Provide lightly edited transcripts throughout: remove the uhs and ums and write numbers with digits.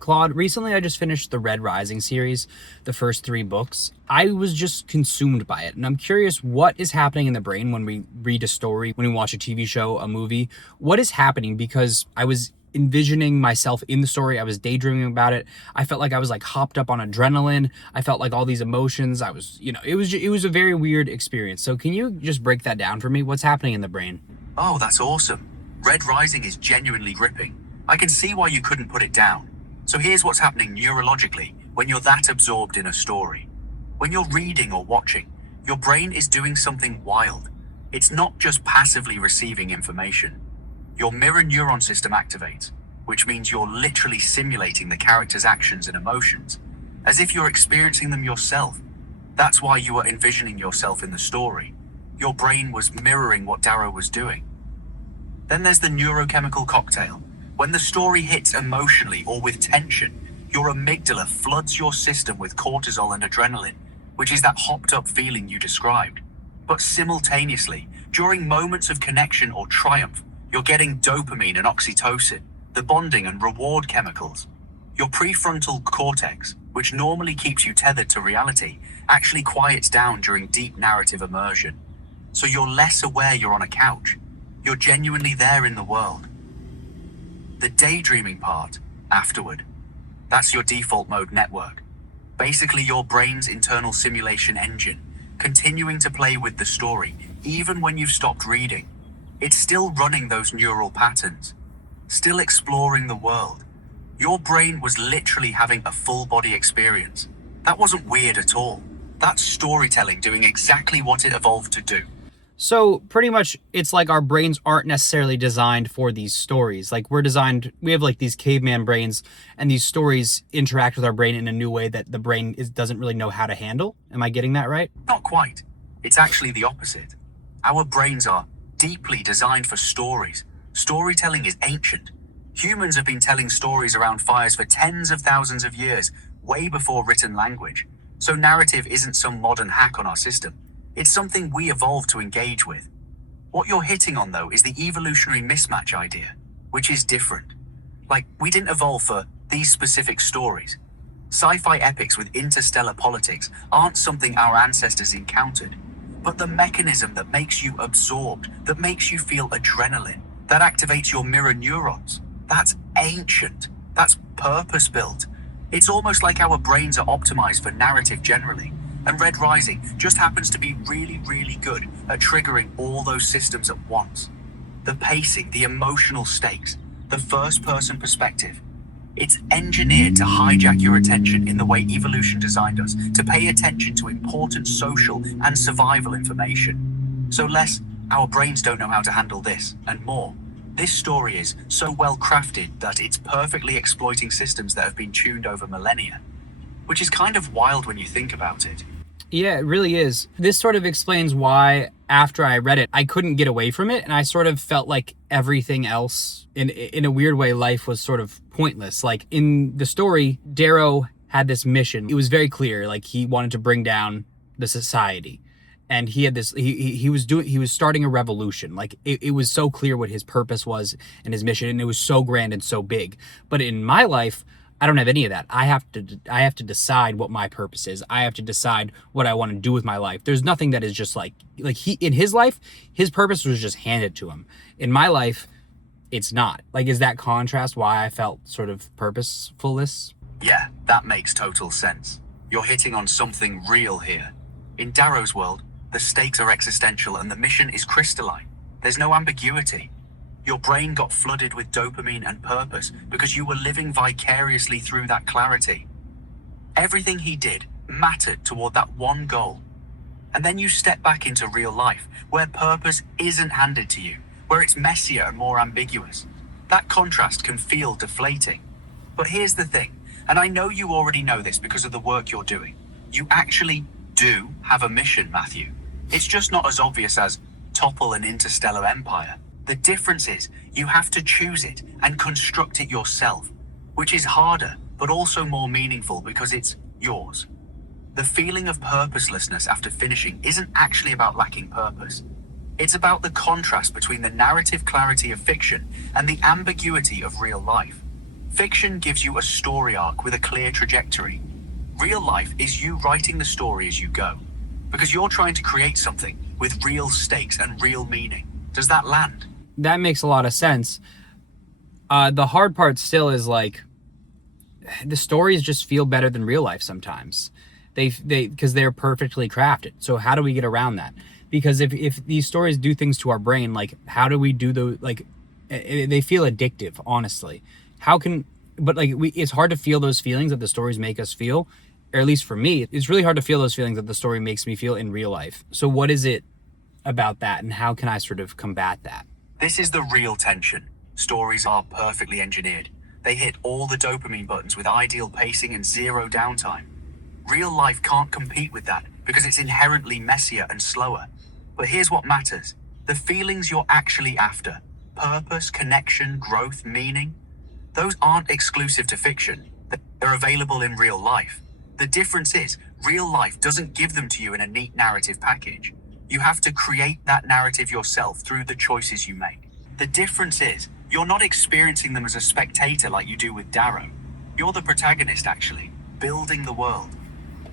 Claude, recently I just finished the Red Rising series, the first three books. I was just consumed by it, and I'm curious what is happening in the brain when we read a story, when we watch a TV show, a movie. What is happening? Because I was envisioning myself in the story. I was daydreaming about it. I felt like I was like hopped up on adrenaline. I felt like all these emotions. I was, it was a very weird experience. So can you just break that down for me? What's happening in the brain? Oh, that's awesome. Red Rising is genuinely gripping. I can see why you couldn't put it down. So here's what's happening neurologically when you're that absorbed in a story. When you're reading or watching, your brain is doing something wild. It's not just passively receiving information. Your mirror neuron system activates, which means you're literally simulating the character's actions and emotions, as if you're experiencing them yourself. That's why you were envisioning yourself in the story. Your brain was mirroring what Darrow was doing. Then there's the neurochemical cocktail. When the story hits emotionally or with tension, your amygdala floods your system with cortisol and adrenaline, which is that hopped up feeling you described. But simultaneously, during moments of connection or triumph, you're getting dopamine and oxytocin, the bonding and reward chemicals. Your prefrontal cortex, which normally keeps you tethered to reality, actually quiets down during deep narrative immersion. So you're less aware you're on a couch. You're genuinely there in the world. The daydreaming part, afterward, that's your default mode network. Basically your brain's internal simulation engine, continuing to play with the story, even when you've stopped reading. It's still running those neural patterns, still exploring the world. Your brain was literally having a full body experience. That wasn't weird at all. That's storytelling doing exactly what it evolved to do. So pretty much it's like our brains aren't necessarily designed for these stories. Like we have like these caveman brains, and these stories interact with our brain in a new way that the brain doesn't really know how to handle. Am I getting that right? Not quite. It's actually the opposite. Our brains are deeply designed for stories. Storytelling is ancient. Humans have been telling stories around fires for tens of thousands of years, way before written language. So narrative isn't some modern hack on our system. It's something we evolved to engage with. What you're hitting on, though, is the evolutionary mismatch idea, which is different. Like, we didn't evolve for these specific stories. Sci-fi epics with interstellar politics aren't something our ancestors encountered, but the mechanism that makes you absorbed, that makes you feel adrenaline, that activates your mirror neurons, that's ancient. That's purpose-built. It's almost like our brains are optimized for narrative generally. And Red Rising just happens to be really, really good at triggering all those systems at once. The pacing, the emotional stakes, the first-person perspective. It's engineered to hijack your attention in the way evolution designed us, to pay attention to important social and survival information. So less, our brains don't know how to handle this, and more. This story is so well crafted that it's perfectly exploiting systems that have been tuned over millennia. Which is kind of wild when you think about it. Yeah, it really is. This sort of explains why after I read it, I couldn't get away from it. And I sort of felt like everything else, in a weird way, life was sort of pointless. Like in the story, Darrow had this mission. It was very clear, like he wanted to bring down the society. And he had this, he was starting a revolution. Like it was so clear what his purpose was and his mission. And it was so grand and so big. But in my life, I don't have any of that. I have to decide what my purpose is. I have to decide what I want to do with my life. There's nothing that is just like he, in his life, his purpose was just handed to him. In my life, it's not. Like, is that contrast why I felt sort of purposefulness? Yeah, that makes total sense. You're hitting on something real here. In Darrow's world, the stakes are existential and the mission is crystalline. There's no ambiguity. Your brain got flooded with dopamine and purpose because you were living vicariously through that clarity. Everything he did mattered toward that one goal. And then you step back into real life, where purpose isn't handed to you, where it's messier and more ambiguous. That contrast can feel deflating. But here's the thing, and I know you already know this because of the work you're doing. You actually do have a mission, Matthew. It's just not as obvious as topple an interstellar empire. The difference is you have to choose it and construct it yourself, which is harder, but also more meaningful because it's yours. The feeling of purposelessness after finishing isn't actually about lacking purpose. It's about the contrast between the narrative clarity of fiction and the ambiguity of real life. Fiction gives you a story arc with a clear trajectory. Real life is you writing the story as you go, because you're trying to create something with real stakes and real meaning. Does that land? That makes a lot of sense. The hard part still is like, the stories just feel better than real life sometimes. Because they're perfectly crafted. So how do we get around that? Because if these stories do things to our brain, like how do we do those? Like they feel addictive, honestly. It's hard to feel those feelings that the stories make us feel, or at least for me, it's really hard to feel those feelings that the story makes me feel in real life. So what is it about that, and how can I sort of combat that? This is the real tension. Stories are perfectly engineered. They hit all the dopamine buttons with ideal pacing and zero downtime. Real life can't compete with that because it's inherently messier and slower. But here's what matters. The feelings you're actually after, purpose, connection, growth, meaning, those aren't exclusive to fiction. They're available in real life. The difference is, real life doesn't give them to you in a neat narrative package. You have to create that narrative yourself through the choices you make. The difference is, you're not experiencing them as a spectator like you do with Darrow. You're the protagonist, actually, building the world.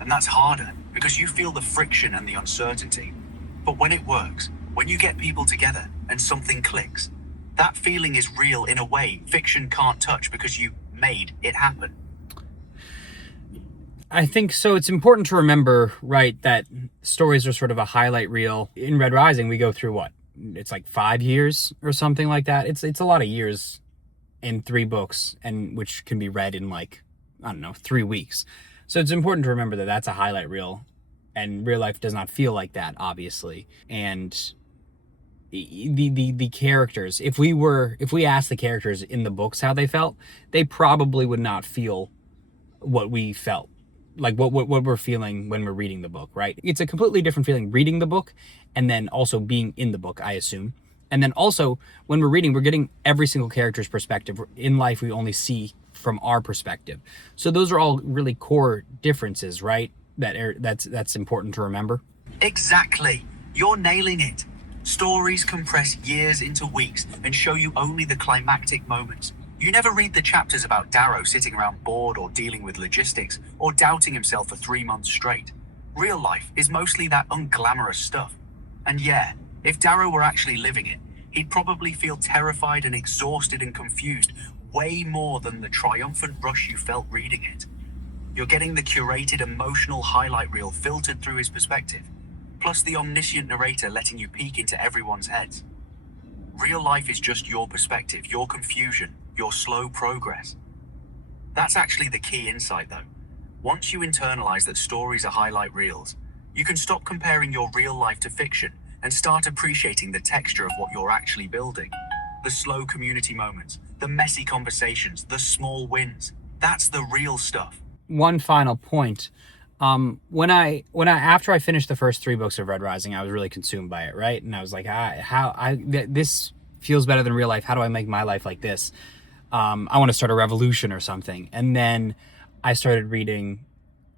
And that's harder, because you feel the friction and the uncertainty. But when it works, when you get people together and something clicks, that feeling is real in a way fiction can't touch because you made it happen. I think so. It's important to remember, right, that stories are sort of a highlight reel. In Red Rising, we go through what? It's like 5 years or something like that. It's a lot of years in 3 books, and which can be read in 3 weeks. So it's important to remember that that's a highlight reel, and real life does not feel like that, obviously. And the characters, if we asked the characters in the books how they felt, they probably would not feel what we felt, like what we're feeling when we're reading the book, right? It's a completely different feeling reading the book and then also being in the book, I assume. And then also when we're reading, we're getting every single character's perspective. In life, we only see from our perspective. So those are all really core differences, right? That's important to remember. Exactly. You're nailing it. Stories compress years into weeks and show you only the climactic moments. You never read the chapters about Darrow sitting around bored or dealing with logistics or doubting himself for 3 months straight. Real life is mostly that unglamorous stuff. And yeah, if Darrow were actually living it, he'd probably feel terrified and exhausted and confused way more than the triumphant rush you felt reading it. You're getting the curated emotional highlight reel filtered through his perspective, plus the omniscient narrator letting you peek into everyone's heads. Real life is just your perspective, your confusion, your slow progress. That's actually the key insight, though. Once you internalize that stories are highlight reels, you can stop comparing your real life to fiction and start appreciating the texture of what you're actually building. The slow community moments, the messy conversations, the small wins. That's the real stuff. One final point. After I finished the first 3 books of Red Rising, I was really consumed by it, right? And I was like, this feels better than real life. How do I make my life like this? I want to start a revolution or something. And then I started reading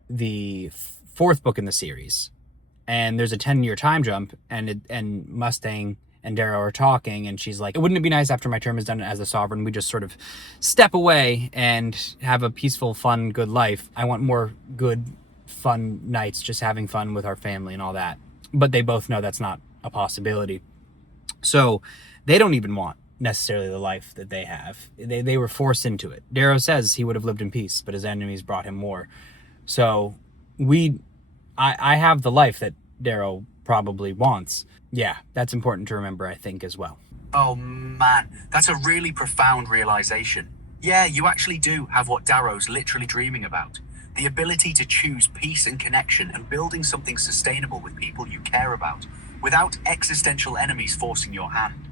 the 4th book in the series, and there's a 10-year time jump, and Mustang and Darrow are talking, and she's like, wouldn't it be nice after my term is done as the Sovereign, we just sort of step away and have a peaceful, fun, good life. I want more good, fun nights, just having fun with our family and all that. But they both know that's not a possibility. So they don't even want necessarily the life that they have. They were forced into it. Darrow says he would have lived in peace, but his enemies brought him more. So I have the life that Darrow probably wants. Yeah, that's important to remember, I think, as well. Oh man, that's a really profound realization. Yeah, you actually do have what Darrow's literally dreaming about. The ability to choose peace and connection and building something sustainable with people you care about, without existential enemies forcing your hand.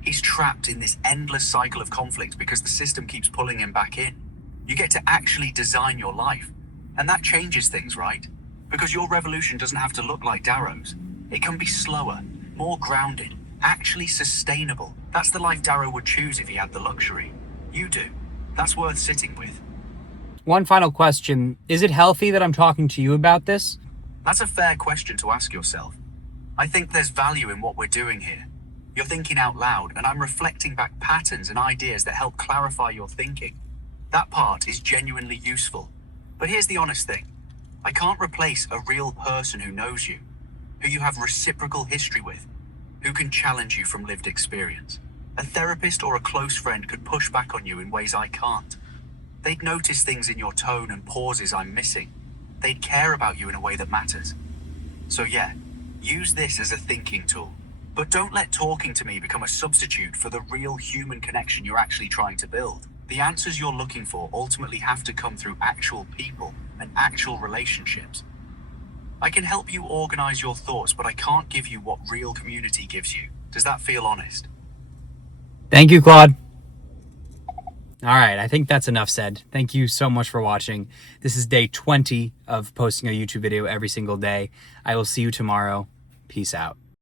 He's trapped in this endless cycle of conflict because the system keeps pulling him back in. You get to actually design your life. And that changes things, right? Because your revolution doesn't have to look like Darrow's. It can be slower, more grounded, actually sustainable. That's the life Darrow would choose if he had the luxury. You do. That's worth sitting with. One final question. Is it healthy that I'm talking to you about this? That's a fair question to ask yourself. I think there's value in what we're doing here. You're thinking out loud, and I'm reflecting back patterns and ideas that help clarify your thinking. That part is genuinely useful. But here's the honest thing. I can't replace a real person who knows you, who you have reciprocal history with, who can challenge you from lived experience. A therapist or a close friend could push back on you in ways I can't. They'd notice things in your tone and pauses I'm missing. They'd care about you in a way that matters. So yeah, use this as a thinking tool. But don't let talking to me become a substitute for the real human connection you're actually trying to build. The answers you're looking for ultimately have to come through actual people and actual relationships. I can help you organize your thoughts, but I can't give you what real community gives you. Does that feel honest? Thank you, Claude. All right, I think that's enough said. Thank you so much for watching. This is day 20 of posting a YouTube video every single day. I will see you tomorrow. Peace out.